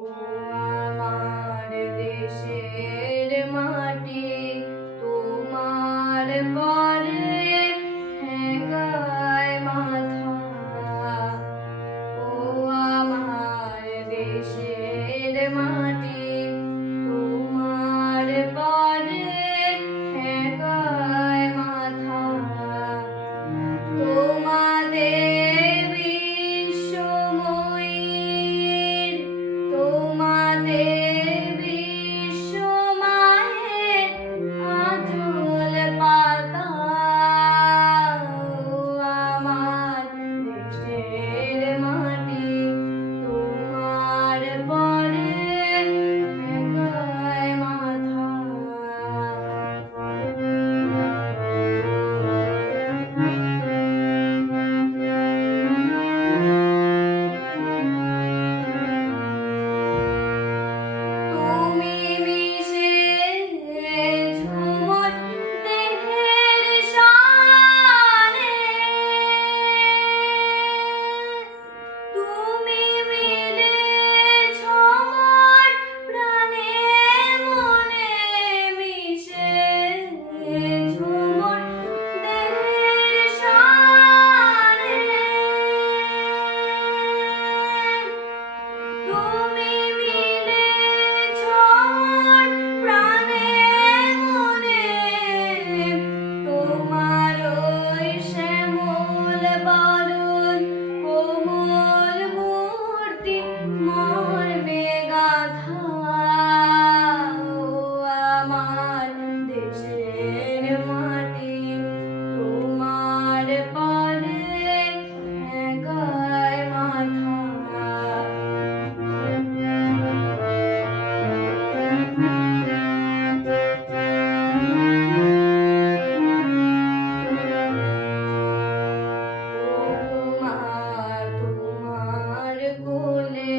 ও আমার দেশের মাটি, তোমার পরে ঠেকায় মাথা। ও আমার দেশের মাটি, তোমার পরে ঠেকায় মাথা। তোমাদের বিশ্বময়ীর, তোমাদের বিশ্বমায়ের আঁচল পাতা। ও আমার দেশের মাটি, তোমার পরে ঠেকায় মাথা। তুমি মিশেছ মোর দেহের সনে, তুমি মিলেছ মোর প্রাণে মনে, মিশেছ মোর দেহের সনে। তুমি মিলেছ মোর প্রাণে মনে, তোমার ওই শ্যামল বরণ কোমল মূর্তি মর্মে গাঁথা। ও আমার দেশের মাটি, তোমার পরে ঠেকায় মাথা। তোমার কোলে